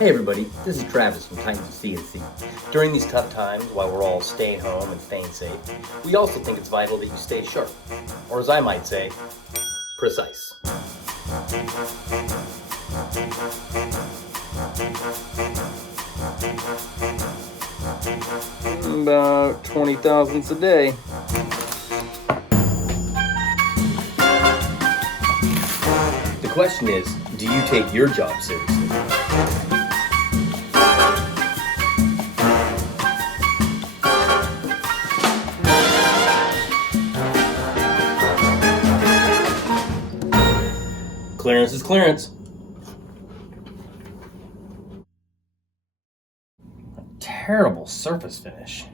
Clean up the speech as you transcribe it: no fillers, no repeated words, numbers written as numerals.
Hey everybody, this is Travis from TITANS of CNC. During these tough times, while we're all staying home and staying safe, we also think it's vital that you stay sharp, or as I might say, precise. About 20 thousandths a day. The question is, do you take your job seriously? Clearance is clearance. A terrible surface finish.